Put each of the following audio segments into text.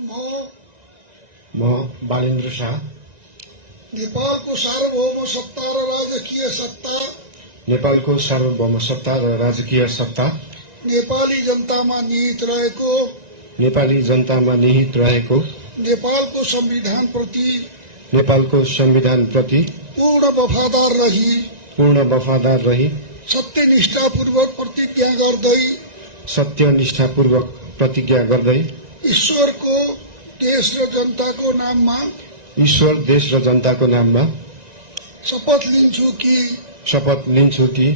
म बालेन्द्र शाह नेपालको सार्वभौम सत्ता र राजकीय सत्ता नेपालको सार्वभौम सत्ता र राजकीय सत्ता नेपाली जनतामा निहित रहेको नेपालको संविधान प्रति पूर्ण वफादार रही सत्यनिष्ठापूर्वक प्रतिज्ञा गर्दै ईश्वर, देश र जनताको नाममा शपथ लिन्छु कि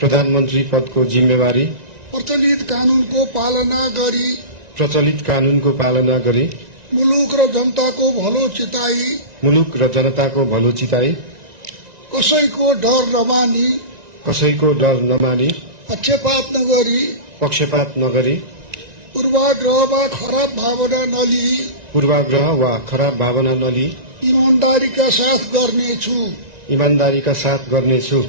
प्रधानमन्त्री पदको जिम्मेवारी प्रचलित कानूनको पालना गरी मुलुक र जनताको भलो चिताई कसैको डर नमानी पक्षपात नगरी पूर्वाग्रह वा खराब भावना नलिई ईमानदारीका साथ गर्नेछु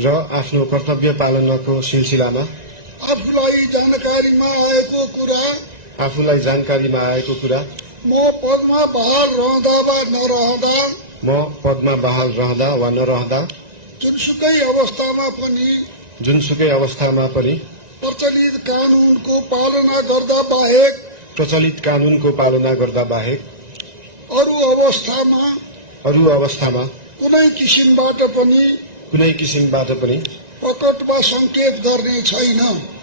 र आफ्नो कर्तव्य पालनको सिलसिलामा आफूलाई जानकारीमा आएको कुरा म पदमा बहाल रहँदा वा नरहँदा जुनसुकै अवस्थामा पनि प्रचलित कानूनको पालना गर्दा बाहेक अरू अवस्थामा कुनै किसिमबाट पनि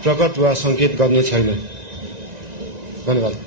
प्रकट वा संकेत गर्ने छैन। धन्यवाद।